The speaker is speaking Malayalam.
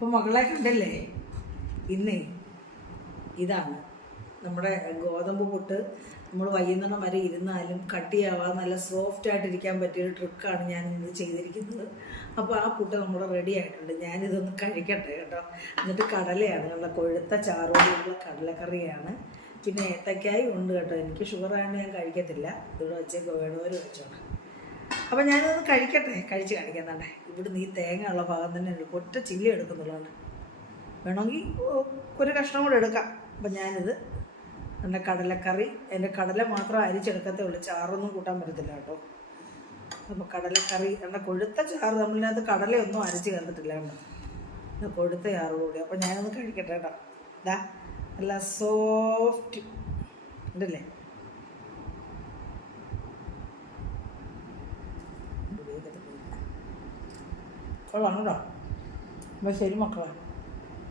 അപ്പോൾ മകളെ കണ്ടല്ലേ, ഇന്നേ ഇതാണ് നമ്മുടെ ഗോതമ്പ് പുട്ട്. നമ്മൾ വൈകുന്നേരം വരെ ഇരുന്നാലും കട്ടിയാവാതെ നല്ല സോഫ്റ്റായിട്ടിരിക്കാൻ പറ്റിയൊരു ട്രിക്കാണ് ഞാൻ ഇന്ന് ചെയ്തിരിക്കുന്നത്. അപ്പോൾ ആ പുട്ട് നമ്മുടെ റെഡി ആയിട്ടുണ്ട്. ഞാനിതൊന്ന് കഴിക്കട്ടെ കേട്ടോ. എന്നിട്ട് കടലയാണ്, നല്ല കൊഴുത്ത ചാറോടുള്ള കടലക്കറിയാണ്. പിന്നെ ഏത്തക്കായും ഉണ്ട് കേട്ടോ. എനിക്ക് ഷുഗറായതുകൊണ്ട് ഞാൻ കഴിക്കത്തില്ല. ഇവിടെ വെച്ചേക്കോ, വേണവർ വെച്ചോണം. അപ്പോൾ ഞാനിതൊന്ന് കഴിക്കട്ടെ, കഴിച്ച് കാണിക്കുന്നുണ്ടേ. ഇവിടുന്ന് ഈ തേങ്ങ ഉള്ള ഭാഗം തന്നെ ഒറ്റ ചില്ലി എടുക്കുന്നുള്ളതാണ്. വേണമെങ്കിൽ ഒരു കഷ്ണം കൂടെ എടുക്കാം. അപ്പം ഞാനിത് എൻ്റെ കടലക്കറി, എൻ്റെ കടല മാത്രം അരിച്ചെടുക്കത്തേ ഉള്ളൂ, ചാറൊന്നും കൂട്ടാൻ പറ്റത്തില്ല കേട്ടോ. അപ്പോൾ കടലക്കറി എൻ്റെ കൊഴുത്ത ചാറ്, നമ്മളിനകത്ത് കടലയൊന്നും അരച്ച് ചേർത്തിട്ടില്ല കേട്ടോ, കൊഴുത്ത ചാറോടുകൂടി. അപ്പോൾ ഞാനൊന്ന് കഴിക്കട്ടെ കേട്ടോ. ഇതാ നല്ല സോഫ്റ്റ് ഉണ്ടല്ലേ. കൊള്ളാം കേട്ടോ. അപ്പോൾ ശരി മക്കളെ.